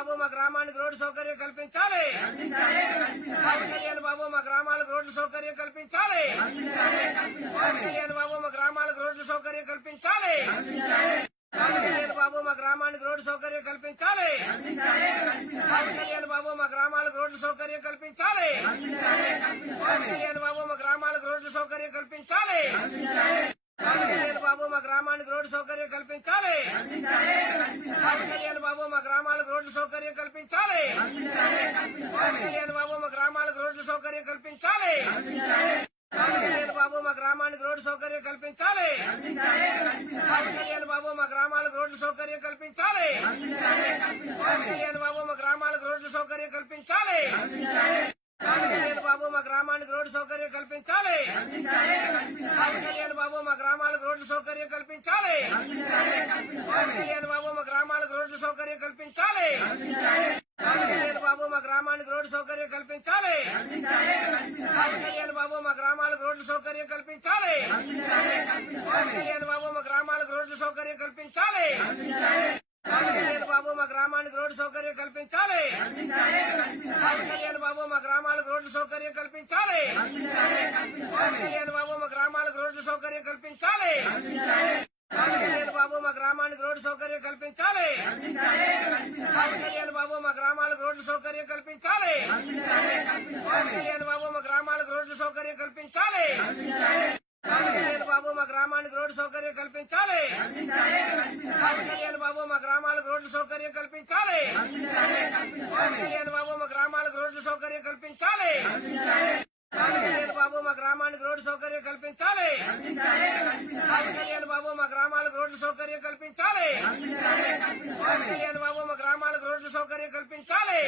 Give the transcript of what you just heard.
బాబు మా గ్రామానికి రోడ్డు సౌకర్యం కల్పించాలి. పవన్ కళ్యాణ్ బాబు మా గ్రామాలకు రోడ్డు సౌకర్యం కల్పించాలి. పవన్ కళ్యాణ్ బాబు మా గ్రామాలకు రోడ్డు సౌకర్యం కల్పించాలి. పవన్ కళ్యాణ్ బాబు మా గ్రామానికి రోడ్డు సౌకర్యం కల్పించాలి. పవన్ కళ్యాణ్ బాబు మా గ్రామాలకు రోడ్డు సౌకర్యం కల్పించాలి. పవన్ కళ్యాణ్ బాబు మా గ్రామాలకు రోడ్డు సౌకర్యం కల్పించాలి. పవన్ కళ్యాణ్ బాబు మా గ్రామానికి రోడ్డు సౌకర్యం కల్పించాలి. పవన్ కళ్యాణ్ బాబు మా గ్రామాలకు రోడ్డు సౌకర్యం కల్పించాలి. పవన్ కళ్యాణ్ బాబు మా గ్రామాలకు రోడ్డు సౌకర్యం కల్పించాలి. పవన్ కళ్యాణ్ బాబు మా గ్రామానికి రోడ్డు సౌకర్యం కల్పించాలి. పవన్ కళ్యాణ్ బాబు మా గ్రామాలకు రోడ్డు సౌకర్యం కల్పించాలి. పవన్ కళ్యాణ్ బాబు మా గ్రామాలకు రోడ్డు సౌకర్యం కల్పించాలి. పవన్ కళ్యాణ్ బాబు మా గ్రామానికి రోడ్డు సౌకర్యం కల్పించాలి. పవన్ కళ్యాణ్ బాబు మా గ్రామాలకు రోడ్డు సౌకర్యం కల్పించాలి. పవన్ కళ్యాణ్ బాబు మా గ్రామాలకు రోడ్డు సౌకర్యం కల్పించాలి. పవన్ కళ్యాణ్ బాబు మా గ్రామానికి రోడ్డు సౌకర్యం కల్పించాలి. పవన్ కళ్యాణ్ బాబు మా గ్రామాలకు రోడ్డు సౌకర్యం కల్పించాలి. పవన్ కళ్యాణ్ బాబు మా గ్రామాలకు రోడ్డు సౌకర్యం కల్పించాలి. పవన్ కళ్యాణ్ బాబు మా గ్రామానికి రోడ్డు సౌకర్యం కల్పించాలి. పవన్ కళ్యాణ్ బాబు మా గ్రామాలకు రోడ్డు సౌకర్యం కల్పించాలి. పవన్ కళ్యాణ్ బాబు మా గ్రామాలకు రోడ్డు సౌకర్యం కల్పించాలి. పవన్ కళ్యాణ్ బాబు మా గ్రామానికి రోడ్డు సౌకర్యం కల్పించాలి. పవన్ కళ్యాణ్ బాబు మా గ్రామాలకు రోడ్డు సౌకర్యం కల్పించాలి. పవన్ కళ్యాణ్ బాబు మా గ్రామాలకు రోడ్డు సౌకర్యం కల్పించాలి. పవన్ కళ్యాణ్ బాబు మా గ్రామానికి రోడ్డు సౌకర్యం కల్పించాలి. పవన్ కళ్యాణ్ బాబు మా గ్రామాలకు రోడ్డు సౌకర్యం కల్పించాలి. పవన్ కళ్యాణ్ బాబు మా గ్రామాలకు రోడ్డు సౌకర్యం కల్పించాలి. పవన్ కళ్యాణ్ బాబు మా గ్రామానికి రోడ్డు సౌకర్యం కల్పించాలి. పవన్ కళ్యాణ్ బాబు మా గ్రామాలకు రోడ్డు సౌకర్యం కల్పించాలి. పవన్ కళ్యాణ్ బాబు మా గ్రామాలకు రోడ్డు సౌకర్యం కల్పించాలి.